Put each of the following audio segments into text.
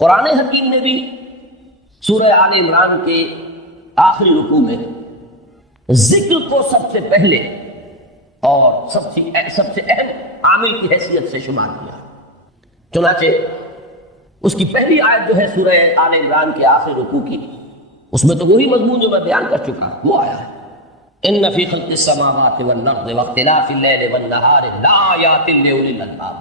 قرآن حکیم نے بھی سورہ آل عمران کے آخری رکوع میں ذکر کو سب سے پہلے اور سب سے اہم عامل کی حیثیت سے شمار کیا۔ چنانچہ اس کی پہلی آیت جو ہے سورہ آل عمران کے آخری رکوع کی، اس میں تو وہی مضمون جو میں بیان کر چکا وہ آیا ہے، ان فی خلق السماوات والارض واختلاف اللیل والنہار لآیات لأولی الالباب،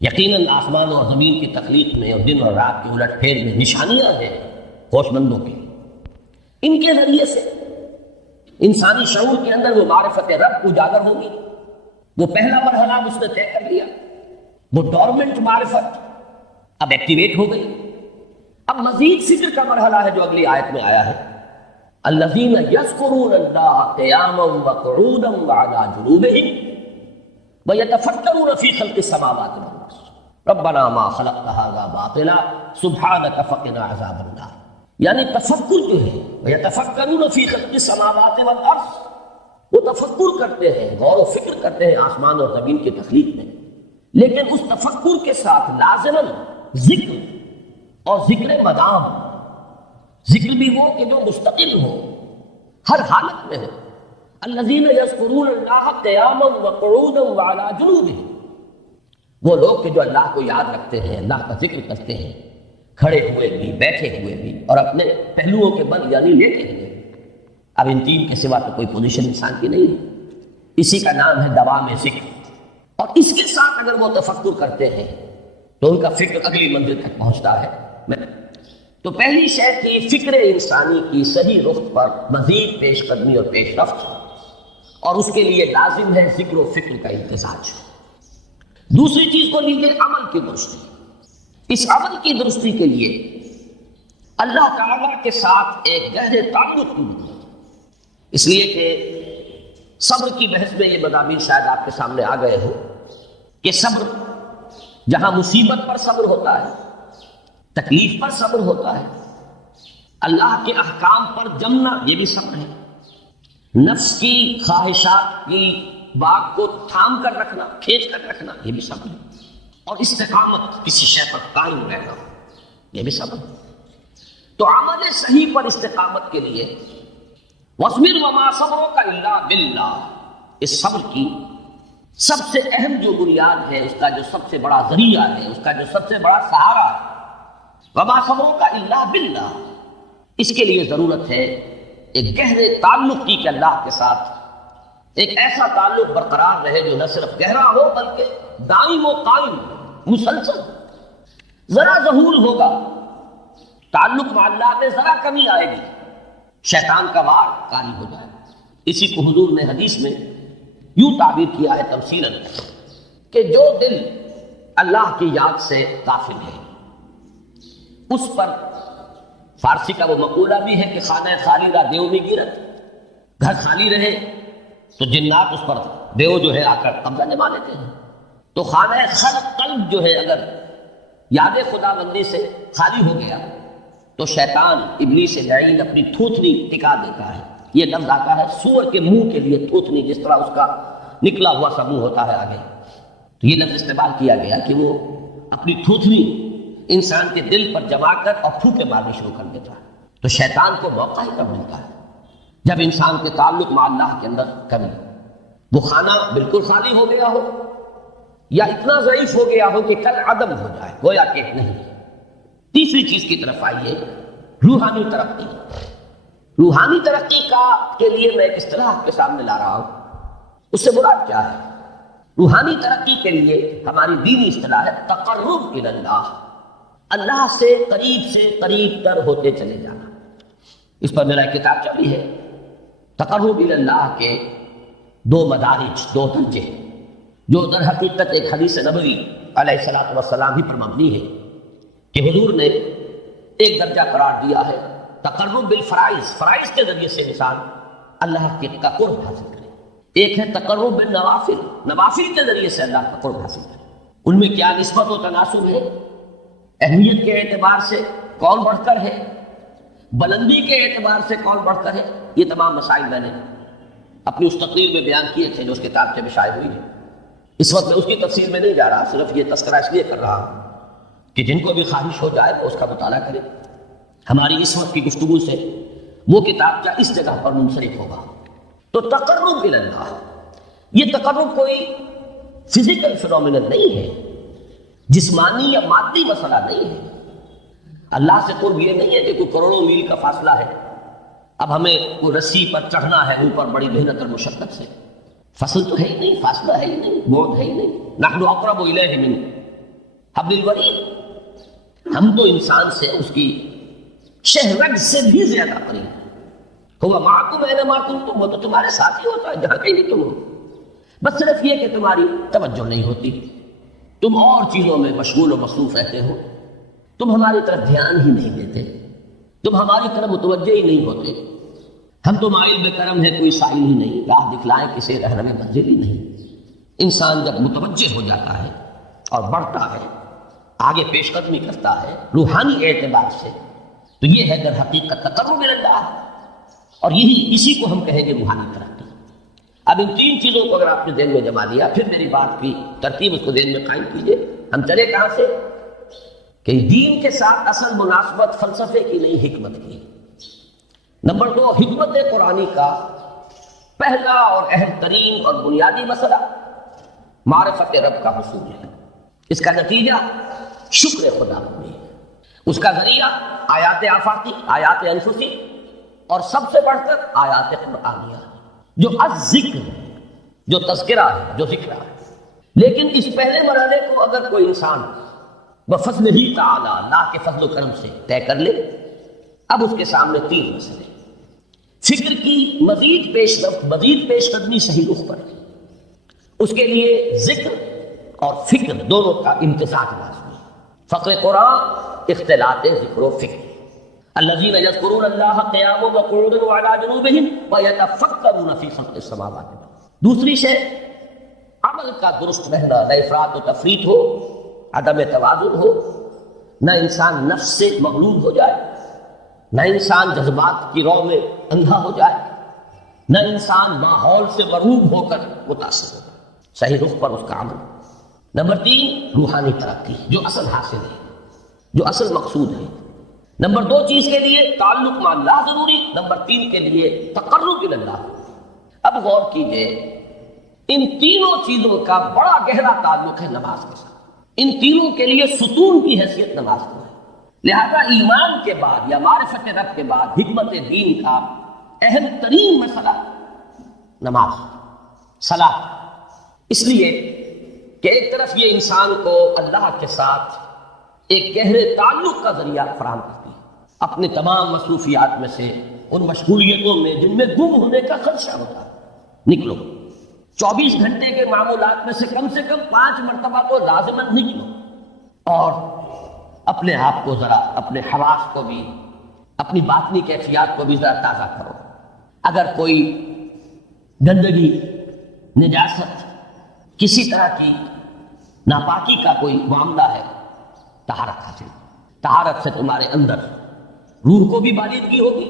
یقیناً آسمان اور زمین کی تخلیق میں اور دن اور رات کے الٹ پھیر میں نشانیاں ہیں ہوش مندوں کی۔ ان کے ذریعے سے انسانی شعور کے اندر وہ معرفت رب اجاگر ہوگی۔ وہ پہلا مرحلہ اس نے طے کر لیا، وہ ڈورمنٹ معرفت اب ایکٹیویٹ ہو گئی۔ اب مزید فکر کا مرحلہ ہے جو اگلی آیت میں آیا ہے، الذین یذکرون اللہ قیاما وقعودا وعلی جنوبہم ویتفکرون فی خلق السماوات والارض ربنا ما خلقت ھذا باطلا سبحانک فقنا عذاب النار۔ یعنی تفکر جو ہے ویتفکرون فی خلق السماوات والارض، وہ تفکر کرتے ہیں، غور و فکر کرتے ہیں آسمان اور زمین کی تخلیق میں، لیکن اس تفکر کے ساتھ لازماً ذکر اور ذکر مدام، ذکر بھی وہ کہ جو مستقل ہو، ہر حالت میں ہو۔ الذین یذکرون اللہ قیاما وقعودا وعلی جنوبہم، وہ لوگ کہ جو اللہ کو یاد رکھتے ہیں، اللہ کا ذکر کرتے ہیں، کھڑے ہوئے بھی، بیٹھے ہوئے بھی، اور اپنے پہلوؤں کے بل یعنی لیٹے ہوئے۔ اب ان تین کے سوا تو کوئی پوزیشن انسان کی نہیں ہے، اسی کا نام ہے دوام ذکر۔ اور اس کے ساتھ اگر وہ تفکر کرتے ہیں تو ان کا فکر اگلی منزل تک پہنچتا ہے۔ تو پہلی شے تھی فکر انسانی کی صحیح رخ پر مزید پیش قدمی اور پیش رفت، اور اس کے لیے لازم ہے ذکر و فکر کا امتزاج۔ دوسری چیز کو لیجیے عمل کی درستی۔ اس عمل کی درستی کے لیے اللہ تعالیٰ کے ساتھ ایک گہرے تعلق کی ضرورت ہے، اس لیے کہ صبر کی بحث میں یہ مضامین شاید آپ کے سامنے آ گئے ہوں کہ صبر، جہاں مصیبت پر صبر ہوتا ہے، تکلیف پر صبر ہوتا ہے، اللہ کے احکام پر جمنا یہ بھی صبر ہے، نفس کی خواہشات کی باغ کو تھام کر رکھنا، کھینچ کر رکھنا یہ بھی صبر ہے، اور استقامت کسی شے پر قائم رہنا یہ بھی صبر ہے۔ تو عمل صحیح پر استقامت کے لیے وَاصْبِرْ وَمَا صَبْرُكَ إِلَّا بِاللَّهِ، اس صبر کی سب سے اہم جو بنیاد ہے، اس کا جو سب سے بڑا ذریعہ ہے، اس کا جو سب سے بڑا سہارا ہے، وَمَا صَبْرُكَ إِلَّا بِاللَّهِ، اس کے لیے ضرورت ہے ایک گہرے تعلق کی کہ اللہ کے ساتھ ایک ایسا تعلق برقرار رہے جو نہ صرف گہرا ہو بلکہ دائم و قائم، مسلسل۔ ذرا ظہور ہوگا تعلق مع اللہ میں، ذرا کمی آئے گی، شیطان کا وار کاری ہو جائے۔ اسی کو حضور نے حدیث میں یوں تعبیر کیا ہے تفصیلاً کہ جو دل اللہ کی یاد سے غافل ہے، اس پر فارسی کا وہ مقولہ بھی ہے کہ خانہ خالی را دیو میں گرت، گھر خالی رہے تو جنات اس پر دیو جو ہے آ کر قبضہ جما لیتے ہیں۔ تو خانہ خلق قلب جو ہے اگر یاد خدا بندی سے خالی ہو گیا تو شیطان ابلیس لعین اپنی تھوتنی ٹکا دیتا ہے۔ یہ لفظ آتا ہے سور کے منہ کے لیے تھوتنی، جس طرح اس کا نکلا ہوا سا منہ ہوتا ہے آگے، تو یہ لفظ استعمال کیا گیا کہ وہ اپنی تھوتنی انسان کے دل پر جما کر اور پھوکے مارنی شروع کر دیتا ہے۔ تو شیطان کو موقع ہی کب ملتا ہے جب انسان کے تعلق مع اللہ کے اندر کمی، وہ خانہ بالکل خالی ہو گیا ہو یا اتنا ضعیف ہو گیا ہو کہ کل عدم ہو جائے، گویا کہ نہیں۔ تیسری چیز کی طرف آئیے، روحانی ترقی۔ روحانی ترقی کے لیے میں ایک اصطلاح آپ کے سامنے لا رہا ہوں، اس سے مراد کیا ہے؟ روحانی ترقی کے لیے ہماری دینی اصطلاح ہے تقرب الی اللہ، اللہ سے قریب تر ہوتے چلے جانا۔ اس پر میرا ایک کتاب بھی ہے، تقرب الی اللہ کے دو مدارج، دو درجے، جو در حقیقت ایک حدیث نبوی علیہ الصلوۃ والسلام ہی پر مبنی ہے کہ حضور نے ایک درجہ قرار دیا ہے تقرب بالفرائض، فرائض کے ذریعے سے انسان اللہ کے قرب حاصل کرے۔ ایک ہے تقرب بالنوافل، نوافل کے ذریعے سے اللہ کا قرب حاصل کرے۔ ان میں کیا نسبت و تناسب ہے، اہمیت کے اعتبار سے کون بڑھ کر ہے، بلندی کے اعتبار سے کون بڑھ کر ہے، یہ تمام مسائل میں نے اپنی اس تقریر میں بیان کیے تھے جو اس کتاب سے بھی شائع ہوئی ہے۔ اس وقت میں اس کی تفصیل میں نہیں جا رہا، صرف یہ تذکرہ اس لیے کر رہا ہوں کہ جن کو بھی خواہش ہو جائے وہ اس کا مطالعہ کرے۔ ہماری اس وقت کی گفتگو سے وہ کتاب کیا اس جگہ پر منصرف ہوگا۔ تو تقرب الی اللہ، یہ تقرب کوئی فزیکل فنومینل نہیں ہے، جسمانی یا مادی مسئلہ نہیں ہے۔ اللہ سے قرب یہ نہیں ہے کہ کوئی کروڑوں میل کا فاصلہ ہے، اب ہمیں کوئی رسی پر چڑھنا ہے اوپر بڑی محنت اور مشقت سے۔ فصل تو ہے ہی نہیں، فاصلہ ہے ہی نہیں، بعد ہے ہی نہیں۔ نحن اقرب الیہ من حبل الورید، ہم تو انسان سے اس کی شہرگ سے بھی زیادہ قریب۔ ہوا معکم اینما کنتم، وہ تو تمہارے ساتھ ہی ہوتا ہے جہاں کہیں بھی تم ہو، بس صرف یہ کہ تمہاری توجہ نہیں ہوتی، تم اور چیزوں میں مشغول و مصروف رہتے ہو، تم ہماری طرف دھیان ہی نہیں دیتے، تم ہماری طرف متوجہ ہی نہیں ہوتے۔ ہم تو مائل بے کرم ہے، کوئی سائل ہی نہیں، راہ دکھلائے کسی رہنمے منزل ہی نہیں۔ انسان جب متوجہ ہو جاتا ہے اور بڑھتا ہے، آگے پیش قدمی کرتا ہے روحانی اعتبار سے، تو یہ ہے در حقیقت تقرب الی اللہ، اور اسی کو ہم کہیں گے روحانی ترقی۔ اب ان تین چیزوں کو اگر آپ نے ذہن میں جما لیا، پھر میری بات کی ترتیب اس کو ذہن میں قائم کیجئے۔ ہم چلے کہاں سے؟ کہ دین کے ساتھ اصل مناسبت فلسفے کی نہیں، حکمت کی۔ نمبر 2، حکمت قرآنی کا پہلا اور اہم ترین اور بنیادی مسئلہ معرفت رب کا حصول ہے۔ اس کا نتیجہ شکر خدا ہوئی، اس کا ذریعہ آیات آفاقی، آیات انفسی، اور سب سے بڑھ کر آیات قرآنیہ، جو الذکر، جو تذکرہ ہے، جو ذکر ہے۔ لیکن اس پہلے مرحلے کو اگر کوئی انسان بفضل ہی تعالی، اللہ کے فضل و کرم سے طے کر لے، اب اس کے سامنے تین مسئلے، فکر کی مزید پیش رفت، مزید پیش قدمی صحیح رخ پر، اس کے لیے ذکر اور فکر دونوں کا امتزاج لازمی ہے۔ فقہ قرآن اختلاط ذکر و فکر۔ الذین یذکرون اللہ قیاما وقعودا وعلی جنوبہم ویتفکرون فی خلق السماوات۔ دوسری شے عمل کا درست رہنا، نہ افراط و تفریط ہو، عدم توازن ہو، نہ انسان نفس سے مغلوب ہو جائے، نہ انسان جذبات کی رو میں اندھا ہو جائے، نہ انسان ماحول سے مرعوب ہو کر متاثر ہو جائے، صحیح رخ پر اس کا عمل۔ نمبر 3، روحانی ترقی، جو اصل حاصل ہے، جو اصل مقصود ہے۔ نمبر 2 چیز کے لیے تعلق مع اللہ ضروری، نمبر 3 کے لیے تقرب الی اللہ۔ اب غور کیجئے، ان تینوں چیزوں کا بڑا گہرا تعلق ہے نماز کے ساتھ۔ ان تینوں کے لیے ستون کی حیثیت نماز کو ہے۔ لہذا ایمان کے بعد یا معرفت رب کے بعد حکمت دین کا اہم ترین مسئلہ نماز، صلاۃ، اس لیے کہ ایک طرف یہ انسان کو اللہ کے ساتھ ایک گہرے تعلق کا ذریعہ فراہم کرتی ہے، اپنے تمام مصروفیات میں سے، ان مشغولیتوں میں جن میں گم ہونے کا خدشہ ہوتا ہے، نکلو۔ 24 گھنٹے کے معمولات میں سے کم 5 مرتبہ تو لازماً نکلو، اور اپنے آپ کو ذرا، اپنے حواس کو بھی، اپنی باطنی کیفیات کو بھی ذرا تازہ کرو۔ اگر کوئی گندگی، نجاست، کسی طرح کی ناپاکی کا کوئی معاملہ ہے، طہارت حاصل۔ طہارت سے تمہارے اندر روح کو بھی بالیدگی ہوگی،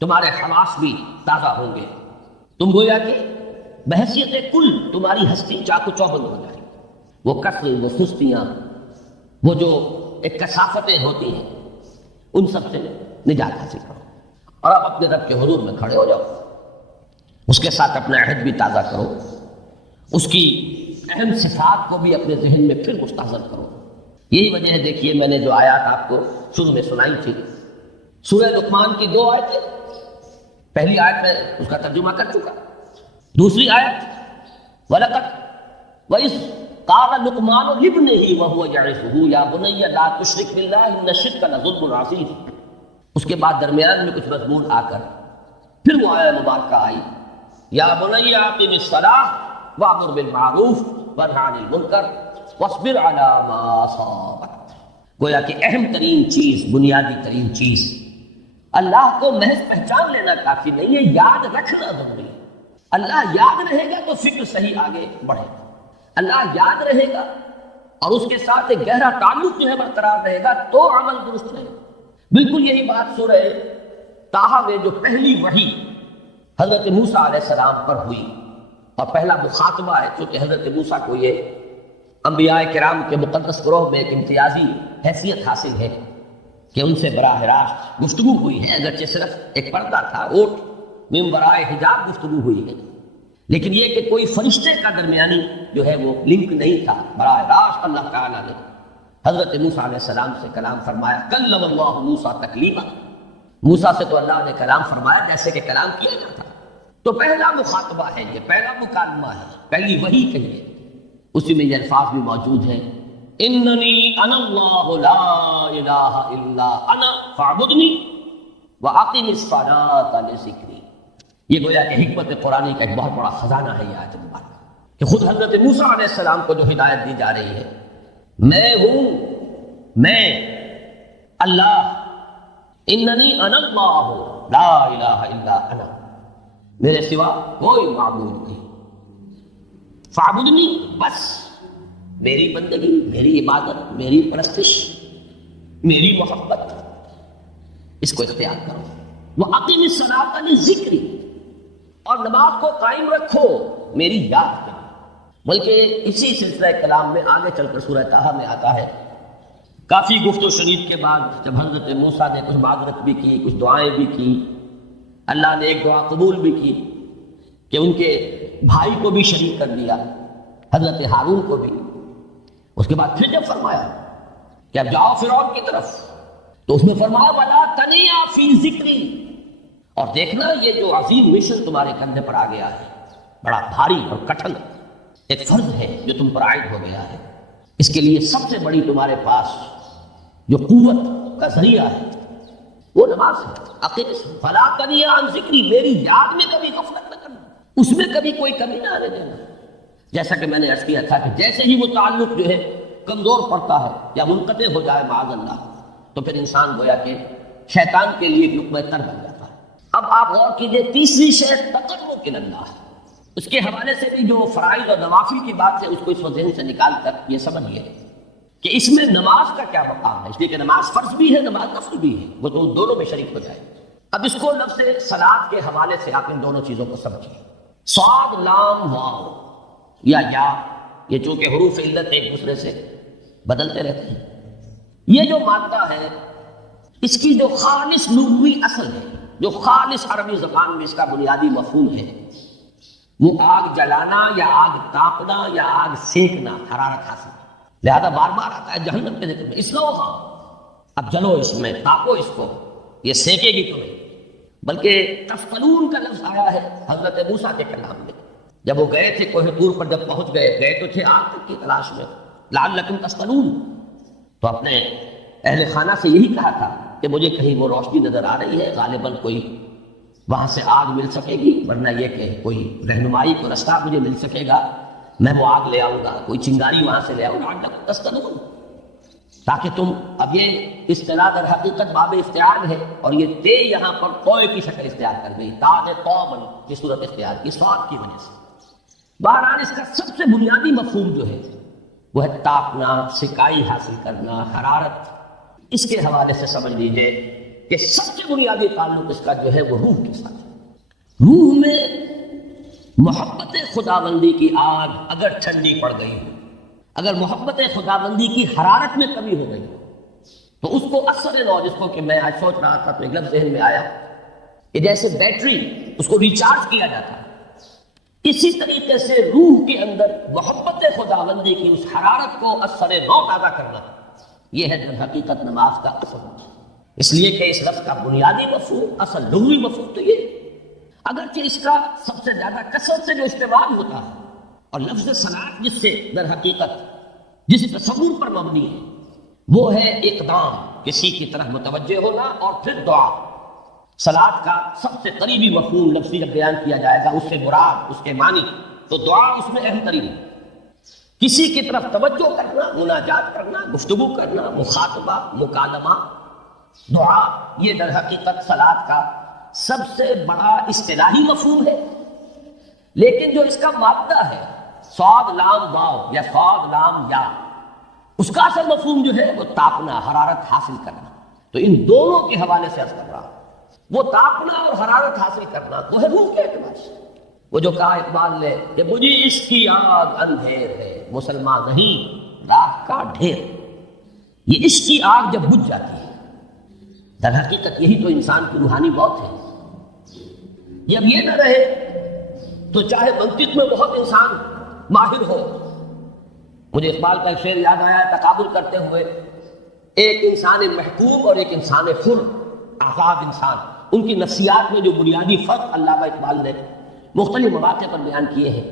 تمہارے حواس بھی تازہ ہوں گے، تم گویا کہ بحیثیت کل تمہاری ہستی چاق و چوبند ہو جائے۔ وہ کسر، وہ سستیاں، وہ جو ایک کثافتیں ہوتی ہیں، ان سب سے نجات حاصل کرو، اور اب اپنے رب کے حضور میں کھڑے ہو جاؤ، اس کے ساتھ اپنا عہد بھی تازہ کرو، اس کی اہم صفات کو بھی اپنے ذہن میں پھر مستحضر کرو۔ یہی وجہ ہے، دیکھیے میں نے جو آیات آپ کو شروع میں سنائی تھی، سورہ لقمان کی 2 آیتیں، پہلی آیت میں اس کا ترجمہ کر چکا، دوسری آیت وَلَقَدْ وَإِذْ قَالَ لُقْمَانُ لِابْنِهِ وَهُوَ يَعِظُهُ يَا بُنَيَّ لَا تُشْرِكْ بِاللَّهِ إِنَّ الشِّرْكَ لَظُلْمٌ عَظِيمٌ۔ اس کے بعد درمیان میں کچھ مضمون آ کر پھر وہ آیت مبارکہ آئی، یا بنی اقم الصلاۃ وامر بالمعروف وانہ عن المنکر واصبر علی ما اصابک۔ گویا کہ اہم ترین چیز، بنیادی ترین چیز، اللہ کو محض پہچان لینا کافی نہیں ہے، یاد رکھنا ضروری ہے۔ اللہ یاد رہے گا تو فکر صحیح آگے بڑھے گا، اللہ یاد رہے گا اور اس کے ساتھ ایک گہرا تعلق جو ہے برقرار رہے گا تو عمل درست رہے گا۔ بالکل یہی بات سورہ طٰہٰ میں جو پہلی وحی حضرت موسیٰ علیہ السلام پر ہوئی، اور پہلا مخاطبہ ہے چونکہ حضرت موسیٰ کو یہ انبیاء کرام کے مقدس گروہ میں ایک امتیازی حیثیت حاصل ہے کہ ان سے براہ راست گفتگو ہوئی ہے، اگرچہ صرف ایک پردہ تھا، اوٹ من برائے حجاب گفتگو ہوئی ہے، لیکن یہ کہ کوئی فرشتے کا درمیانی جو ہے وہ لنک نہیں تھا، براہ راست اللہ تعالیٰ نے حضرت موسیٰ علیہ السلام سے کلام فرمایا۔ کلم اللہ موسیٰ تکلیما، موسیٰ سے تو اللہ نے کلام فرمایا جیسے کہ کلام کیا جاتا۔ تو پہلا مخاطبہ ہے، یہ پہلا مکالمہ ہے، پہلی وحی کہیے، اسی میں یہ الفاظ بھی موجود ہیں، اننی انا اللہ لا الہ الا انا فاعبدنی واقم الصلاۃ لذکری۔ یہ گویا کہ حکمت قرآنی کا ایک بہت بڑا خزانہ ہے یہ آیت مبارکہ، کہ خود حضرت موسیٰ علیہ السلام کو جو ہدایت دی جا رہی ہے، میں ہوں، میں اللہ، اننی انا اللہ لا الہ الا انا، میرے سوا کوئی معبود نہیں، فاعبدنی، بس میری بندگی، میری عبادت، میری پرستش، میری محبت، اس کو اختیار کرو، وَأَقِمِ الصَّلَاةَ لِذِكْرِي، اور نماز کو قائم رکھو میری یاد میں۔ بلکہ اسی سلسلہ کلام میں آگے چل کر سورہ طٰہٰ میں آتا ہے، کافی گفت و شنید کے بعد جب حضرت موسیٰ نے کچھ معذرت بھی کی، کچھ دعائیں بھی کی، اللہ نے ایک دعا قبول بھی کی کہ ان کے بھائی کو بھی شریک کر دیا، حضرت ہارون کو بھی۔ اس کے بعد پھر جب فرمایا کہ اب جاؤ فرعون کی طرف، تو اس میں فرمایا وَلَا تَنِيَا فِي ذِكْرِي، اور دیکھنا یہ جو عظیم مشن تمہارے کندھے پر آ گیا ہے، بڑا بھاری اور کٹھن ایک فرض ہے جو تم پر عائد ہو گیا ہے، اس کے لیے سب سے بڑی تمہارے پاس جو قوت کا ذریعہ ہے وہ نماز ہے۔ فَلَا تَنِيَا عَنْ ذِكْرِي، میری یاد میں کبھی غفلت نہ کرنا، اس میں کبھی کوئی کمی نہ آنے دینا۔ جیسا کہ میں نے عرض کیا تھا کہ جیسے ہی وہ تعلق جو ہے کمزور پڑتا ہے یا منقطع ہو جائے معاذ اللہ، تو پھر انسان گویا کہ شیطان کے لیے لقمہ تر بن جاتا ہے۔ اب آپ غور کیجئے، تیسری شے تقرب الی اللہ، اس کے حوالے سے بھی جو فرائض اور نوافل کی بات ہے اس کو اس وقت ذہن سے نکال کر یہ سمجھیے کہ اس میں نماز کا کیا مقام ہے، اس لیے کہ نماز فرض بھی ہے، نماز نفل بھی ہے، وہ تو دونوں میں شریک ہو جائے۔ اب اس کو لفظ صلاۃ کے حوالے سے آپ ان دونوں چیزوں کو سمجھیے، صاد لام واو یا یہ چونکہ حروف علت ایک دوسرے سے بدلتے رہتے ہیں، یہ جو مادہ ہے اس کی جو خالص لغوی اصل ہے، جو خالص عربی زبان میں اس کا بنیادی مفہوم ہے، وہ آگ جلانا یا آگ تاپنا یا آگ سینکنا، حرارت حاصل، لہذا بار بار آتا ہے جہنم کے ذکر میں، اسلوہا، اب جلو اس میں، تاپو اس کو، یہ سینکے گی تمہیں۔ بلکہ تفتلون کا لفظ آیا ہے حضرت موسیٰ کے کلام میں، جب وہ گئے تھے کوہ طور پر، جب پہنچ گئے تو تھے آگ کی تلاش میں، لعلکم تفتلون، تو اپنے اہل خانہ سے یہی کہا تھا کہ مجھے کہیں وہ روشنی نظر آ رہی ہے، غالباً کوئی وہاں سے آگ مل سکے گی، ورنہ یہ کہ کوئی رہنمائی کو رستہ مجھے مل سکے گا، میں وہ آگ لے آؤں گا، کوئی چنگاری وہاں سے لے آؤں گا، لعلکم تفتلون، تاکہ تم، اب یہ اصطلاح در حقیقت باب افتعال ہے، اور یہ تے یہاں پر کوئے کی شکل اختیار کر گئی، تاج قومن کی صورت اختیار کی، سواد کی وجہ سے۔ بہرحال اس کا سب سے بنیادی مفہوم جو ہے وہ ہے تاپنا، سکائی حاصل کرنا، حرارت۔ اس کے حوالے سے سمجھ لیجئے کہ سب سے بنیادی تعلق اس کا جو ہے وہ روح کے ساتھ ہے۔ روح میں محبت خداوندی کی آگ اگر ٹھنڈی پڑ گئی ہو، اگر محبت خداوندی کی حرارت میں کمی ہو گئی تو اس کو اثر نو، جس کو کہ میں آج سوچ رہا تھا تو ایک لفظ ذہن میں آیا کہ جیسے بیٹری اس کو ریچارج کیا جاتا ہے، اسی طریقے سے روح کے اندر محبت خداوندی کی اس حرارت کو اثر نو تازہ کرنا، یہ ہے در حقیقت نماز کا اصل۔ اس لیے کہ اس لفظ کا بنیادی مفہوم، اصل لغوی مفہوم تو یہ، اگرچہ اس کا سب سے زیادہ کثرت سے جو استعمال ہوتا ہے، اور لفظ صلاۃ جس سے در حقیقت جس تصور پر مبنی ہے وہ ہے اقدام، کسی کی طرف متوجہ ہونا اور پھر دعا۔ صلاۃ کا سب سے قریبی مفہوم لفظی جب بیان کیا جائے گا، اس سے مراد، اس کے معنی، تو دعا اس میں اہم ترین ہے۔ کسی کی طرف توجہ کرنا، مناجات کرنا، گفتگو کرنا، مخاطبہ، مکالمہ، دعا، یہ در حقیقت صلاۃ کا سب سے بڑا اصطلاحی مفہوم ہے۔ لیکن جو اس کا مادہ ہے، صاد لام واو یا صاد لام یا، اس کا اصل مفہوم جو ہے وہ تاپنا، حرارت حاصل کرنا۔ تو ان دونوں کے حوالے سے عرض کر رہا ہوں، وہ تاپنا اور حرارت حاصل کرنا وہ ہے روح کے اعتبار سے۔ وہ جو کہا اقبال نے کہ مجھے عشق کی آگ اندھیر ہے، مسلمان نہیں راکھ کا ڈھیر۔ یہ عشق کی آگ جب بجھ جاتی ہے، در حقیقت یہی تو انسان کی روحانی موت ہے۔ جب یہ نہ رہے تو چاہے منطق میں بہت انسان ماہر ہو۔ مجھے اقبال کا ایک شعر یاد آیا ہے، تقابل کرتے ہوئے ایک انسان محکوم اور ایک انسان حر، آزاد انسان، ان کی نفسیات میں جو بنیادی فرق علامہ اقبال نے مختلف مواقع پر بیان کیے ہیں۔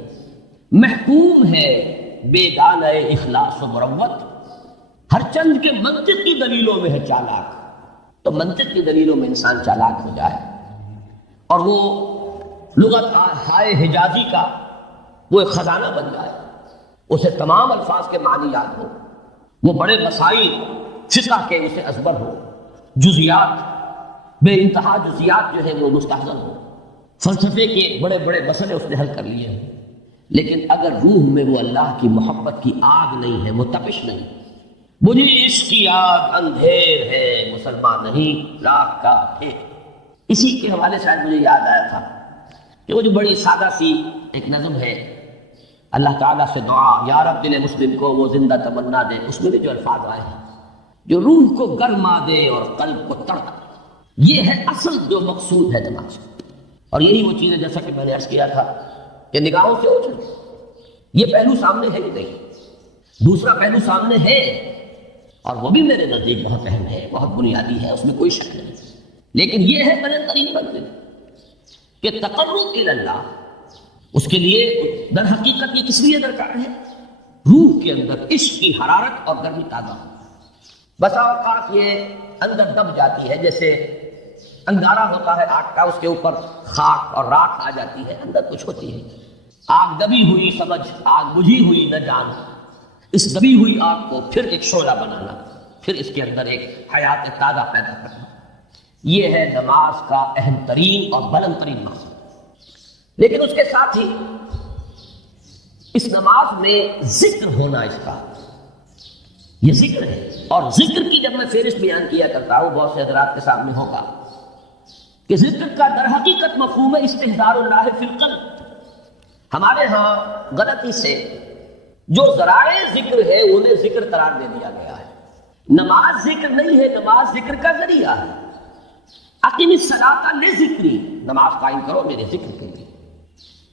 محکوم ہے بیگانہ اخلاص و مروت، ہر چند کے منطق کی دلیلوں میں ہے چالاک۔ تو منطق کی دلیلوں میں انسان چالاک ہو جائے اور وہ لغت ہائے حجازی کا وہ ایک خزانہ بن جائے، اسے تمام الفاظ کے معنی یاد ہو، وہ بڑے مسائل فقہ کے اسے ازبر ہو، جزیات بے انتہا جزیات جو ہے وہ مستحضر ہو، فلسفے کے بڑے بڑے مسئلے اس نے حل کر لیے ہیں، لیکن اگر روح میں وہ اللہ کی محبت کی آگ نہیں ہے، وہ تپش نہیں، بجھی عشق کی آگ اندھیر ہے مسلمان نہیں راکھ کا ڈھیر۔ اسی کے حوالے سے مجھے یاد آیا تھا کہ وہ جو بڑی سادہ سی ایک نظم ہے، اللہ تعالیٰ سے دعا یا رب دل مسلم کو وہ زندہ تمنا دے، اس میں بھی جو الفاظ آئے ہیں جو روح کو گرما دے اور قلب کو تڑپا دے، یہ ہے اصل جو مقصود ہے نماز۔ اور یہی وہ چیز ہے جیسا کہ میں نے عرض کیا تھا کہ نگاہوں سے اوجھل، یہ پہلو سامنے ہے ہی نہیں، دوسرا پہلو سامنے ہے اور وہ بھی میرے نزدیک بہت اہم ہے، بہت بنیادی ہے، اس میں کوئی شک نہیں، لیکن یہ ہے بلند ترین منزل کہ تقرب الی اللہ، اس کے لیے در حقیقت یہ کس لیے درکار ہے؟ روح کے اندر عشق کی حرارت اور گرمی تازہ ہو۔ بسا اوقات یہ اندر دب جاتی ہے، جیسے انگارہ ہوتا ہے آگ کا، اس کے اوپر خاک اور راکھ آ جاتی ہے، اندر کچھ ہوتی ہے، آگ دبی ہوئی سمجھ، آگ بجھی ہوئی نہ جان، اس دبی ہوئی آگ کو پھر ایک شعلہ بنانا، پھر اس کے اندر ایک حیات تازہ پیدا کرنا، یہ ہے نماز کا اہم ترین اور بلند ترین مقصد۔ لیکن اس کے ساتھ ہی اس نماز میں ذکر ہونا، اس کا یہ ذکر ہے، اور ذکر کی جب میں فہرست بیان کیا کرتا ہوں بہت سے حضرات کے سامنے ہوگا کہ ذکر کا در حقیقت مفہوم ہے استحضار اللہ فی القلب۔ ہمارے ہاں غلطی سے جو ذرائع ذکر ہے انہیں ذکر قرار دے دیا گیا ہے۔ نماز ذکر نہیں ہے، نماز ذکر کا ذریعہ ہے۔ اقیم الصلاۃ لذکری، نماز قائم کرو میرے ذکر کے لیے۔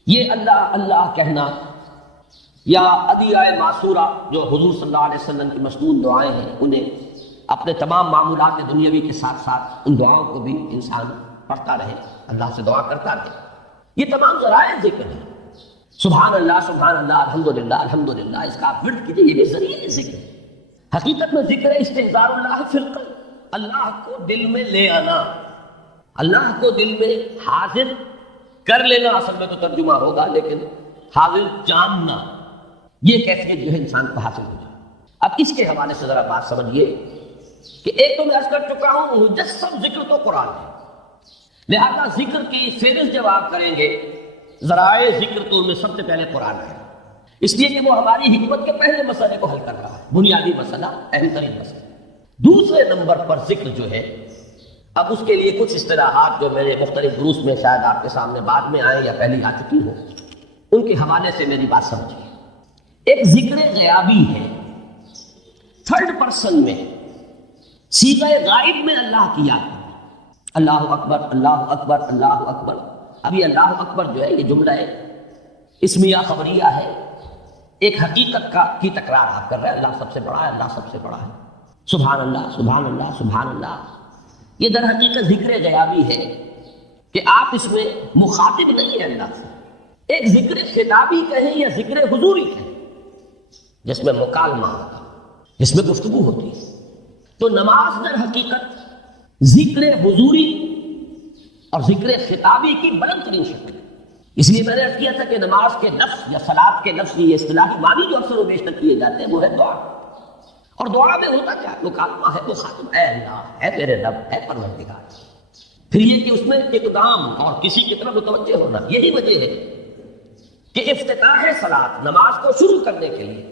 یہ اللہ اللہ کہنا یا ادعیہ معصورہ جو حضور صلی اللہ علیہ وسلم کی مسنون دعائیں ہیں، انہیں اپنے تمام معمولات دنیاوی کے ساتھ ساتھ ان دعاؤں کو بھی انسان پڑھتا رہے، اللہ سے دعا کرتا رہے، یہ تمام ذرائع ذکر ہیں۔ سبحان اللہ الحمدللہ الحمدللہ، اس کا آپ ورد کیجئے، یہ بھی ذریعہ ذکر ہے۔ حقیقت میں ذکر ہے استحضار اللہ فی القلب، اللہ کو دل میں لے آنا، اللہ کو دل میں حاضر کر لینا، اصل میں تو ترجمہ ہوگا، لیکن حاضر جاننا، یہ کیفیت جو ہے انسان کو حاصل ہو جائے۔ اب اس کے حوالے سے ذرا بات سمجھیے کہ ایک تو میں عرض کر چکا ہوں مجسم ذکر تو قرآن ہے، لہذا ذکر کی فہرست جب آپ کریں گے ذرائع ذکر تو ان میں سب سے پہلے قرآن ہے، اس لیے کہ وہ ہماری حکمت کے پہلے مسئلے کو حل کر رہا ہے، بنیادی مسئلہ، اہم ترین مسئلہ۔ دوسرے نمبر پر ذکر جو ہے، اب اس کے لیے کچھ اصطلاحات جو میرے مختلف دروس میں شاید آپ کے سامنے بعد میں آئیں یا پہلے آ چکی ہوں، ان کے حوالے سے میری بات سمجھیے۔ ایک ذکر غیابی ہے، تھرڈ پرسن میں، صیغہ غائب میں اللہ کی یاد کرنا، اللہ اکبر اللہ اکبر اللہ اکبر۔ اب یہ اللہ اکبر جو ہے یہ جملہ ہے اسمیہ خبریہ ہے، ایک حقیقت کی تکرار آپ کر رہے ہیں، اللہ سب سے بڑا ہے، اللہ سب سے بڑا ہے، سبحان اللہ سبحان اللہ سبحان اللہ۔ یہ در حقیقت ذکر غیابی ہے کہ آپ اس میں مخاطب نہیں ہیں اللہ سے، ایک ذکر خطابی کہیں یا ذکر حضوری کہیں جس میں مکالمہ ہوتا ہے، جس میں گفتگو ہوتی ہے۔ تو نماز در حقیقت ذکر حضوری اور ذکر خطابی کی بلند ترین شکل ہے۔ اس لیے میں نے عرض کیا تھا کہ نماز کے لفظ یا صلاۃ کے لفظ یہ اصطلاحی معنی جو اکثر و بیشتر کیے جاتے ہیں وہ ہے دعا، اور دعا میں ہوتا کیا ہے؟ مکالمہ ہے، مخاطب اے اللہ، اے میرے رب، اے پروردگار۔ پھر یہ کہ اس میں اقدام اور کسی کی طرف متوجہ ہونا، یہی وجہ ہے کہ افتتاح صلاۃ، نماز کو شروع کرنے کے لیے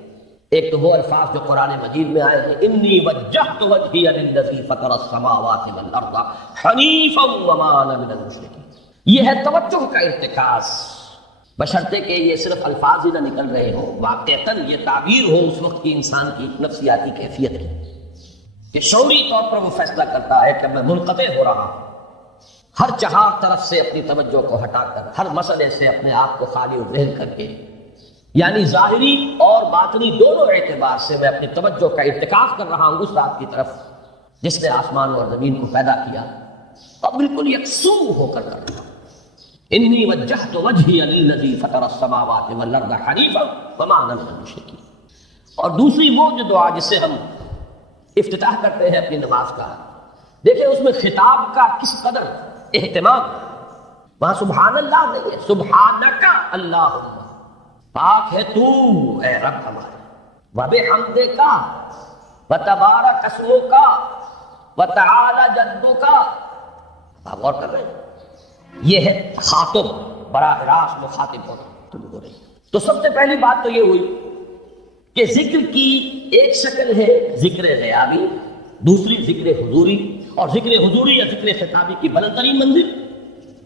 ایک تو وہ الفاظ جو قرآن مجید میں آئے ہیں، انی وجہت وجہی للذی فطر السماوات والارض حنیفا وما انا من المشرکین، یہ ہے توجہ کا ارتکاز، بشرطے کہ یہ صرف الفاظ ہی نہ نکل رہے ہوں، واقعتاً یہ تعبیر ہو اس وقت کی انسان کی نفسیاتی کیفیت کی، کہ شعوری طور پر وہ فیصلہ کرتا ہے کہ میں منقطع ہو رہا ہوں، ہر چہار طرف سے اپنی توجہ کو ہٹا کر، ہر مسئلے سے اپنے آپ کو خالی و ذہن کر کے، یعنی ظاہری اور باطنی دونوں اعتبار سے میں اپنی توجہ کا ارتکاز کر رہا ہوں اس ذات کی طرف جس نے آسمان اور زمین کو پیدا کیا، اور بالکل یکسو ہو کر رہا ہوں۔ انی وجہت وجہی للذی فطر السماوات والارض حنیفا وما انا من المشرکین۔ اور دوسری وہ جو دعا جس سے ہم افتتاح کرتے ہیں اپنی نماز کا، دیکھیں اس میں خطاب کا کس قدر اہتمام، وہاں سبحان اللہ نہیں ہے، سبحانک اللہم، پاک ہے تو اے رب ہمارے، وبحمدک وتبارک اسمک وتعالی جدک۔ آپ غور کر رہے ہیں، یہ ہے خاطب، براہ راست مخاطب ہو رہی۔ تو سب سے پہلی بات تو یہ ہوئی کہ ذکر کی ایک شکل ہے ذکر غیابی، دوسری ذکر حضوری، اور ذکر حضوری یا ذکر خطابی کی بلند ترین منزل،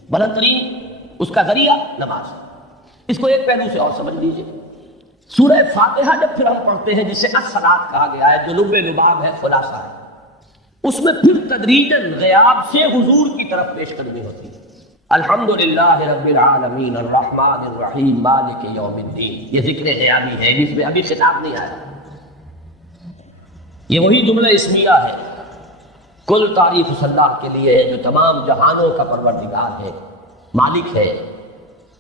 بلند ترین اس کا ذریعہ نماز۔ اس کو ایک پہلو سے اور سمجھ لیجیے، سورہ فاتحہ جب پھر ہم پڑھتے ہیں جسے الصلاۃ کہا گیا ہے، جو لب لباب ہے، خلاصہ ہے، اس میں پھر تدریجاً غیاب سے حضور کی طرف پیش قدمی ہوتی ہے۔ الحمدللہ رب العالمین الرحمن الرحیم مالک یوم الدین، یہ ذکر غیابی ہے، جس میں ابھی خطاب نہیں آیا۔ یہ وہی جملہ اسمیہ ہے، کل تعریف اس اللہ کے لیے ہے جو تمام جہانوں کا پروردگار ہے، مالک ہے،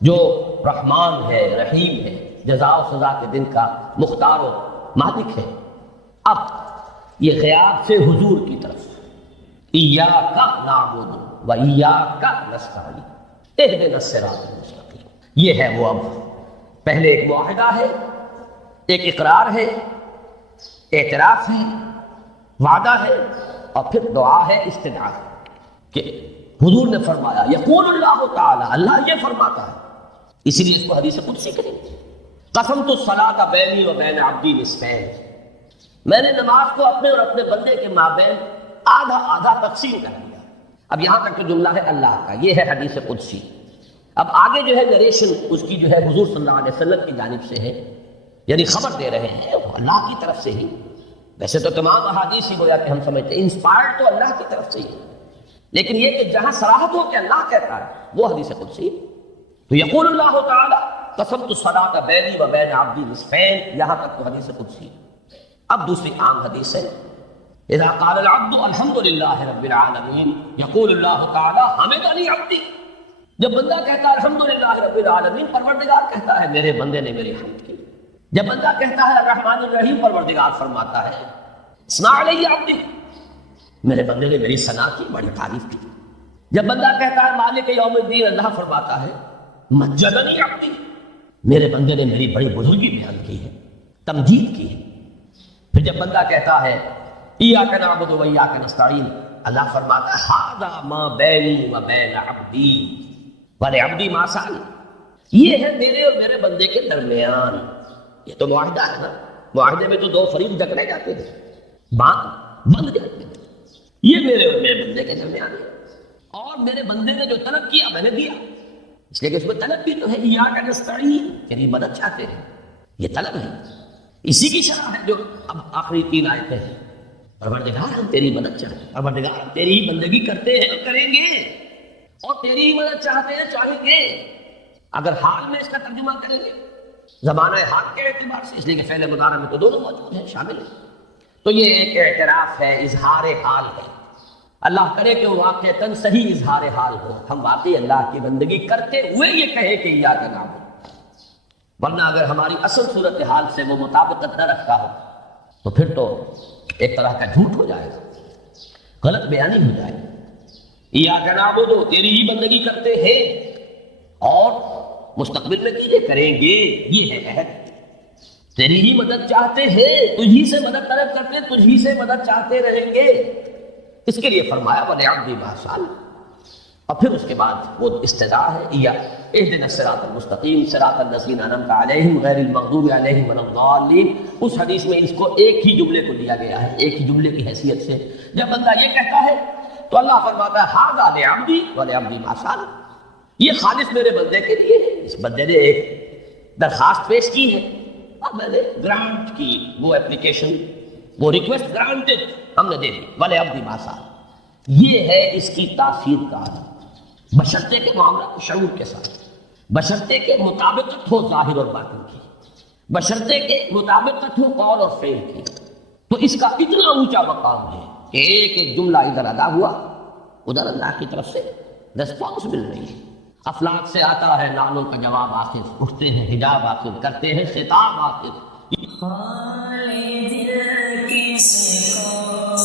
جو رحمان ہے، رحیم ہے، جزا و سزا کے دن کا مختار و مالک ہے۔ اب یہ غیاب سے حضور کی طرف، ایاک نعبد و ایاک نستعین اہدنا الصراط المستقیم، یہ ہے وہ۔ اب پہلے ایک معاہدہ ہے، ایک اقرار ہے، اعتراف ہے، وعدہ ہے، اور پھر دعا ہے، استدعا ہے، کہ حضور نے فرمایا، یقول اللہ تعالی، اللہ یہ فرماتا ہے، اسی لیے اس کو حدیث قدسی کریں گے، قسمت الصلاۃ بینی و بین عبدی نصفین، میں نے نماز کو اپنے اور اپنے بندے کے مابین آدھا آدھا تقسیم کر دیا۔ اب یہاں تک تو جملہ ہے اللہ کا، یہ ہے حدیث قدسی۔ اب آگے جو ہے نریشن اس کی جو ہے حضور صلی اللہ علیہ وسلم کی جانب سے ہے، یعنی خبر دے رہے ہیں اللہ کی طرف سے ہی۔ ویسے تو تمام احادیث ہی گویا کہ ہم سمجھتے ہیں انسپائرڈ تو اللہ کی طرف سے ہی، لیکن یہ کہ جہاں صراحت ہو کہ اللہ کہتا ہے وہ حدیث قدسی۔ تو یقول اللہ تعالی قسمت الصلاۃ بینی و بین عبدی نصفین، یہاں تک تو حدیث قدسی۔ اب دوسری عام حدیث ہے، اذا قال العبد الحمد للہ رب العالمین یقول اللہ تعالی حمدنی عبدی، جب بندہ کہتا ہے الحمد للہ رب العالمین، پروردگار کہتا ہے میرے بندے نے میری حمد کی۔ جب بندہ کہتا ہے الرحمن الرحیم، پروردگار فرماتا ہے ثنا علی عبدی، میرے بندے نے میری ثنا کی، بڑی تعریف کی۔ جب بندہ کہتا ہے مالک یوم الدین، اللہ فرماتا ہے مجدنی عبدی، میرے بندے نے میری بڑی بزرگی بیان کی ہے، تمجید کی ہے۔ پھر جب بندہ کہتا ہے ایاک نعبد و ایاک نستعین، اللہ فرماتا ہے ھذا ما بینی و بین عبدی ولعبدی ما سأل، یہ ہے میرے اور میرے بندے کے درمیان۔ یہ تو معاہدہ ہے نا، معاہدے میں تو دو فریق جکڑے جاتے ہیں، بند جاتے ہیں، یہ میرے اور میرے بندے کے درمیان ہے، اور میرے بندے نے جو طلب کیا میں نے دیا، اس لیے کہ اس میں طلب بھی تو ہے، ایاک نستعین، تیری مدد چاہتے ہیں، یہ طلب ہے، اسی کی شرح ہے جو اب آخری 3 آیتیں ہیں۔ پروردگار ہم تیری مدد چاہتے ہیں، پروردگار ہم تیری ہی بندگی کرتے ہیں اور کریں گے، اور تیری ہی مدد چاہتے ہیں، چاہیں گے۔ اگر حال میں اس کا ترجمہ کریں گے زمانہ حال کے اعتبار سے، اس لیے کہ فعل مضارع میں تو دونوں موجود ہیں، شامل ہیں، تو یہ ایک اعتراف ہے، اظہار حال ہے۔ اللہ کرے کہ واقعتاً صحیح اظہار حال ہو، ہم واقعی اللہ کی بندگی کرتے ہوئے یہ کہیں کہ ایاک نعبد، ورنہ اگر ہماری اصل صورتحال سے وہ مطابقت نہ رکھتا ہو تو پھر تو ایک طرح کا جھوٹ ہو جائے گا، غلط بیانی ہو جائے گی۔ ایاک نعبد، تیری ہی بندگی کرتے ہیں اور مستقبل میں کیجے کریں گے، یہ ہے عہد، تیری ہی مدد چاہتے ہیں، تجھی سے مدد طلب کرتے، تجھی سے مدد چاہتے رہیں گے، اس کے لیے فرمایا وَلِعَبْدِي مَا سَأَلَ۔ اور پھر اس کے بعد وہ استدعا ہے، اهدنا الصراط المستقیم صراط الذین انعمت علیہم غیر المغضوب علیہم ولا الضالین۔ اس حدیث میں اس کو ایک ہی جملے کو لیا گیا ہے، ایک ہی جملے کی حیثیت سے۔ جب بندہ یہ کہتا ہے تو اللہ فرماتا ہے ھذا لعبدی ولعبدی ما سأل، یہ خالص میرے بندے کے لیے ہے. اس بندے نے ایک درخواست پیش کی ہے اور میں نے گرانٹ کی، وہ اپلیکیشن، وہ ریکویسٹ گرانٹڈ، ہم نے دے دی. وَلِ عَبْدِ مَا سَأَلَ. یہ ہے اس کی تاثیر کا، بشرطے کے معاملہ شعور کے ساتھ، بشرطے کے مطابقت ہو ظاہر اور باطن کی، بشرطے کے مطابقت ہو قول اور فعل کی. تو اس کا اتنا اونچا مقام ہے کہ ایک ایک جملہ ادھر ادا ہوا، ادھر اللہ کی طرف سے ریسپانس مل رہی ہے. افلاک سے آتا ہے نعلوں کا جواب آخر، اٹھتے ہیں حجاب آخر، کرتے ہیں خطاب آخر. خالد کس کو